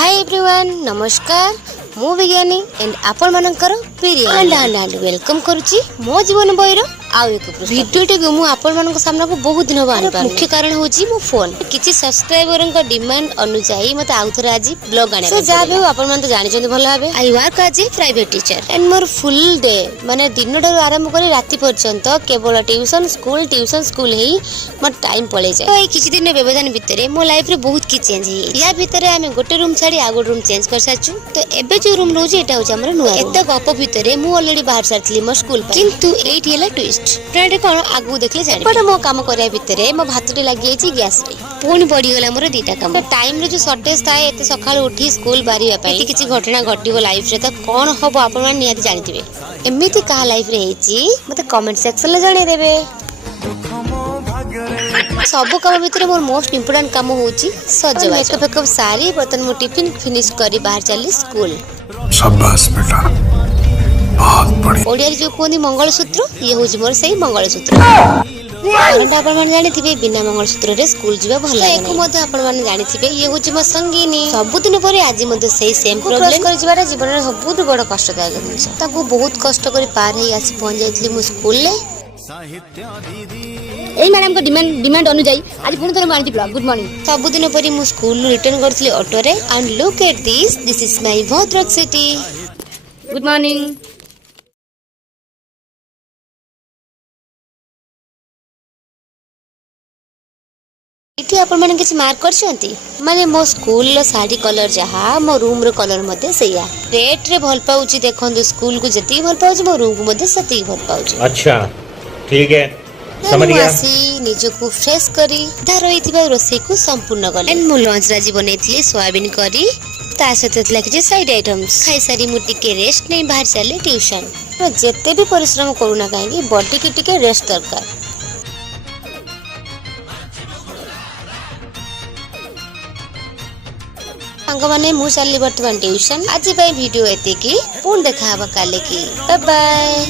Hi everyone नमस्कार मु विज्ञानी एंड आपण मानकर प्रिय एंड वेलकम करूची मो जीवन बहिर आउ एक भिडियोटी को मु आपण मानक सामना को बहुत दिन आनी पार मुख्य कारण होची मो फोन किछि सब्सक्राइबर का डिमांड अनुसार मते आउ थरा आज ब्लॉग आने से जा भी आपण मन तो जानि छन भलो भाबे आई वर्क आज private teacher and more full day माने दिन डर आरंभ करी राति पर्यंत केवल ट्यूशन स्कूल हेई मोर टाइम पळे जाय तो ए किछि दिन व्यवधान भितरे मो लाइफ रे बहुत कि चेंज हेई या भितरे आमे गोटे रूम छाडी आ गोटे रूम चेंज कर साचू तो एबे जो रूम रहउची एटा होची हमर नुवा एत गप भितरे मु ऑलरेडी बाहर सारतली मो स्कूल किंतु एठी हला ट्विस्ट फ्रेंड कोन आगु देखले जानि बट मो काम करिया भितरे मो भातटी लागि जायछि गैस रे पुणी बढ़ी गला मोर दीटा काम तो टाइम रे जो शॉर्टेज थाए एते सकाळ उठी स्कूल बारिया पई किछि घटना घटिबो लाइफ रे त कोन हबो आपण मान नियाति जानिथिबे एमिति का लाइफ रे हेछि मते कमेंट सेक्शन ले जानि देबे सब काम भितर मोर मोस्ट इम्पोर्टेंट काम होची सजवा मेकअप सारी बर्तन मो टिफिन फिनिश करी बाहर चली स्कूल शाबाश बेटा बहुत बढ़िया ओडिया जो कोनी मंगलसूत्र ये होची मोर सही मंगलसूत्र कारण आपण मान जानिथिबे बिना मंगलसूत्र रे स्कूल जिबा भल लागे एको मते आपण मान जानिथिबे ये होची मो संगीनी सब दिन परे आज मते सही सेम प्रॉब्लम कर जिबारा जीवन रे बहुत बड़ कष्टदायक जिंस ताको बहुत कष्ट करी पार हे आसी पहुंच जाइतली मो स्कूल ले ए मैडम को डिमांड अनुसार आज पुणी थोड़ा मारती ब्लॉग गुड मॉर्निंग सब दिन परी मु स्कूल रिटर्न करथली ऑटो रे and look at this is my Bhadrak city good morning इति आपण माने किछ मार्क करछंती माने मो स्कूल लो साड़ी कलर जहा मो रूम रो कलर मध्ये सैया रेट रे भल पाउची देखंतु स्कूल को जति भल पाउची मो रूम को मध्ये सति भल पाउची अच्छा ठीक है समझ गया निज को फ्रेश करी धार होइथिबा रोसई को संपूर्ण करले एंड मु लंच राजी बनैथिली सोयाबीन करी ता सहित लागे साइड आइटम्स खाई सारी मु टिके रेस्ट नै बाहर चले ट्यूशन जते भी परिश्रम करूना काहे बॉडी के टिके रेस्ट दरकार सांग माने मु चली वर्तमान ट्यूशन आज वीडियो एते की पुन देखा काले की बाय बाय।